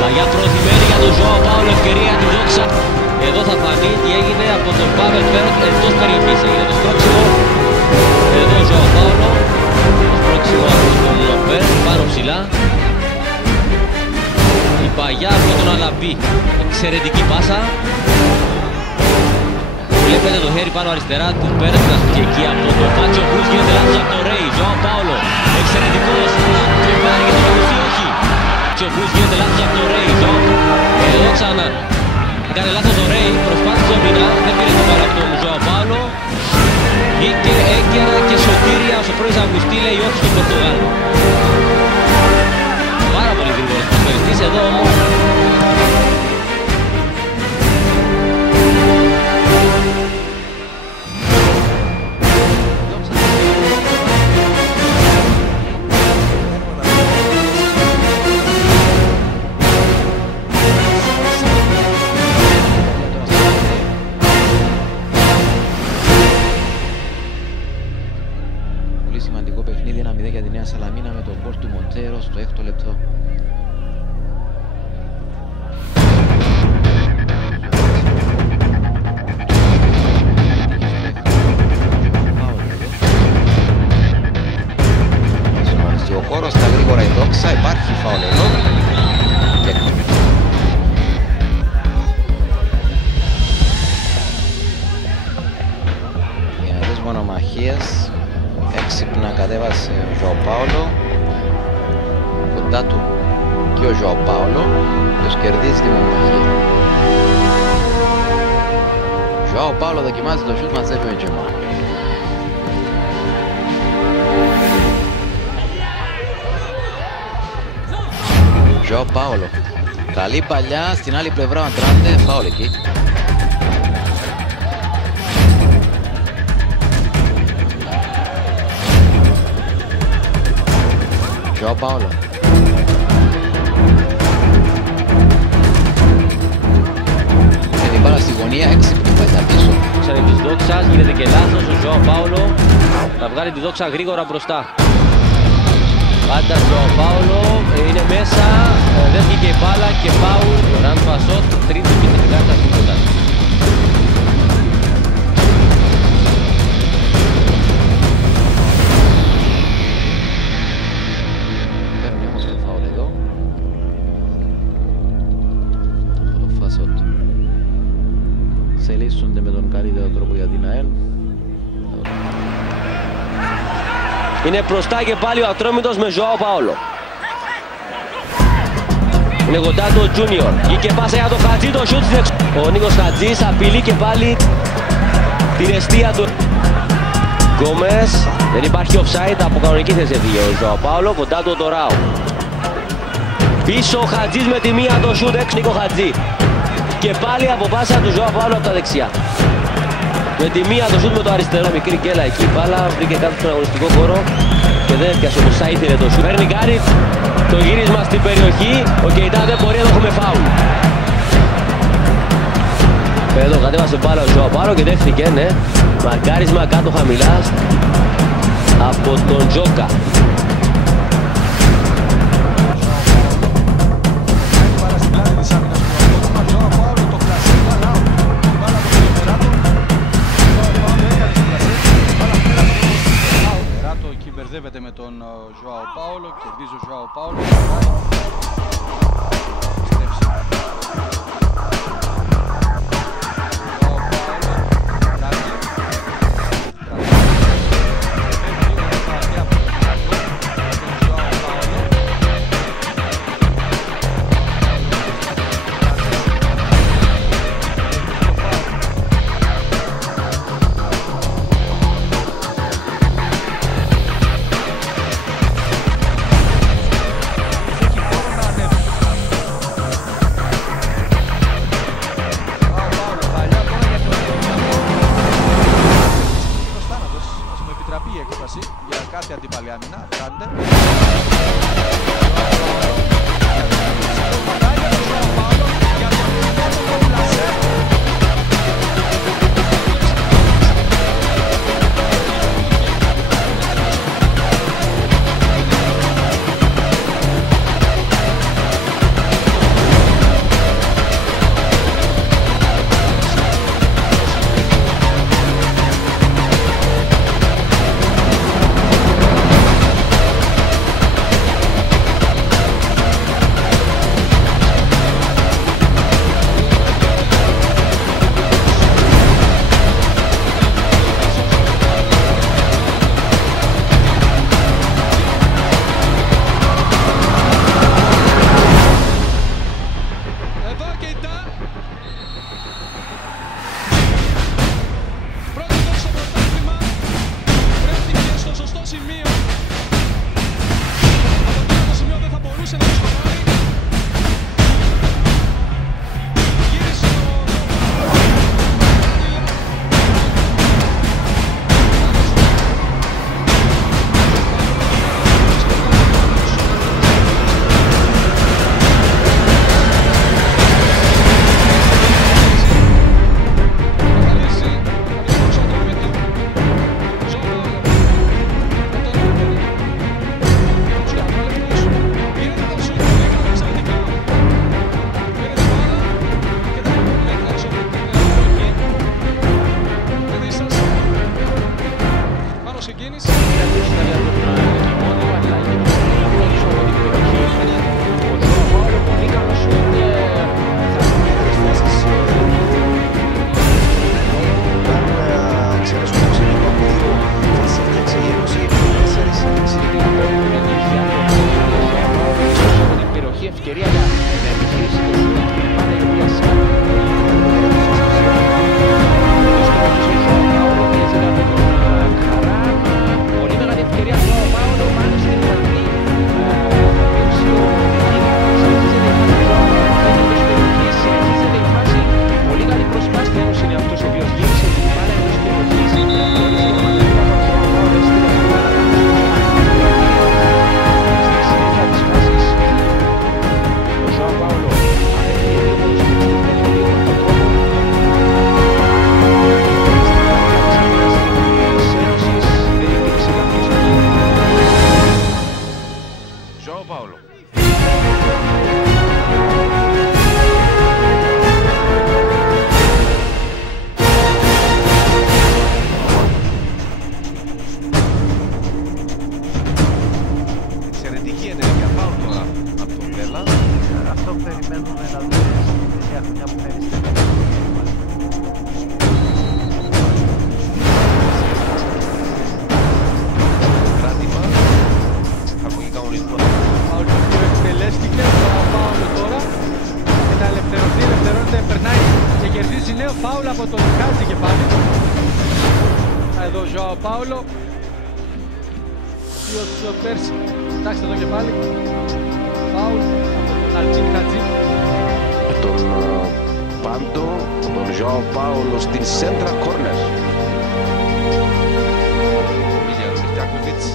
Παλιά πρώτη μέρη για τον Ζωάο Πάολο, ευκαιρία τη Δόξα. Εδώ θα φανεί τι έγινε από τον Πάβελ Φέροντ εντός περιοχής. Έγινε το σπρώξιμο. Εδώ ο Ζωάο Πάολο. Το σπρώξιμο από τον Φέροντ πάνω ψηλά. Η παγιά από τον Αλαμπή. Εξαιρετική πάσα. Βλέπετε το χέρι πάνω αριστερά του Πέρεθας και εκεί από το Πάτσο Μπούς γίνεται λάθος από τον Ρέι. Ζωάο Πάολο. Εξαιρετικός. Τριβάρει και το ακουστεί όχι. Ο Μπούς γίνεται λάθος από τον Ρέι. Εδώ ξανά. Έκανε λάθος ο Ρέι. Προσπάθησε ο Μινά. Δεν πήρε το πάρα από τον Ζωάο Πάολο. Βγήκε έγκαιρα και σωτήρια όσο πρώην Αυγουστή λέει όχι στον Πορτογάλο. Πάρα πολύ γρήγορος ποδοσφαιριστής εδώ όμως. Σημαντικό παιχνίδι, 1-0 για τη Νέα Σαλαμίνα με τον γκολ του Μοντέρο στο 6ο λεπτό. Ο χώρος στα γρήγορα η Δόξα, υπάρχει φάουλ εδώ. Για να δεις μονομαχίες. Έξυπνα κατέβασε ο Ζωάο Πάολο, κοντά του και ο Ζωάο Πάολο, ποιος κερδίζει τη μονομαχία. Ζωάο Πάολο δοκιμάζει το σούτ, μαζεύει ο Τζεμά. Ζωάο Πάολο, καλή παλιά, στην άλλη πλευρά ο Αντράντε, φάουλ εκεί. Ζωάο Πάολο. Με την μπάλα στη γωνία, έξυπνη παλιά πίσω έξαρε της Δόξας, γίνεται και λάθος. Ο Ζωάο Πάολο θα βγάλει τη Δόξα γρήγορα μπροστά. Πάντα Ζωάο Πάολο είναι μέσα, δεν βγήκε η μπάλα και φάουλ. Ο Ραν Πασότ, τρίτη πιτρινή κάρτα στην κοντά. Παίρνει όμως το φάουλ εδώ. Από το Πασότ. Θελήσονται με τον καλύτερο τρόπο για την ΑΕΛ. Είναι μπροστά και πάλι ο Ατρόμητος με Ζωάο Πάολο. Είναι κοντά του ο Τζούνιορ. Βγήκε πάσα για τον Χατζή, το σούτ στην εξω. Ο Νίκος Χατζής απειλεί και πάλι την εστία του. Γκόμες, δεν υπάρχει offside, από κανονική θέση έφυγε ο Ζωάο Πάολο, κοντά του ο Ντοράου. Πίσω ο Χατζής με τη μία το σούτ, έξω Νίκο Χατζή. Και πάλι από πάσα του Ζωάο Πάολο από τα δεξιά. Με τη μία το σούτ με το αριστερό, μικρή γκέλα εκεί, μπάλα βρήκε κάτω στον αγωνιστικό χώρο και δεν έπιασε όπως θα ήθελε το σούτ. Παίρνει Γκάριτ, το γύρισμα στην περιοχή, ο Κεϊτά δεν μπορεί, εδώ έχουμε φάουλ. Εδώ κατέβασε μπάλα ο Ζωάο Πάολο και δέχθηκε, ναι, μαρκάρισμα κάτω χαμηλά από τον Τζόκα. Μπερδεύεται με τον Ζωάο Πάολο, κερδίζει ο Ζωάο Πάολο. Για κάθε αντίπαλη άμυνα, Τράντερ. εδώ ο Ζωάο Πάολο, ο οποίος πέρσι, κοιτάξτε εδώ και πάλι, φάουλ από τον Αλτζίν Χατζή. Με τον Πάντο, τον Ζωάο Πάολο στην σέντρα κόρνερ. Μίλιαν Μιτάκοβιτς.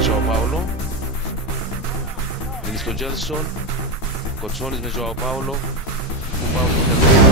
Ζωάο Πάολο. Δίνει στον Τζέλσον. Κοτσόνης με Ζωάο Πάολο. Που πάω στο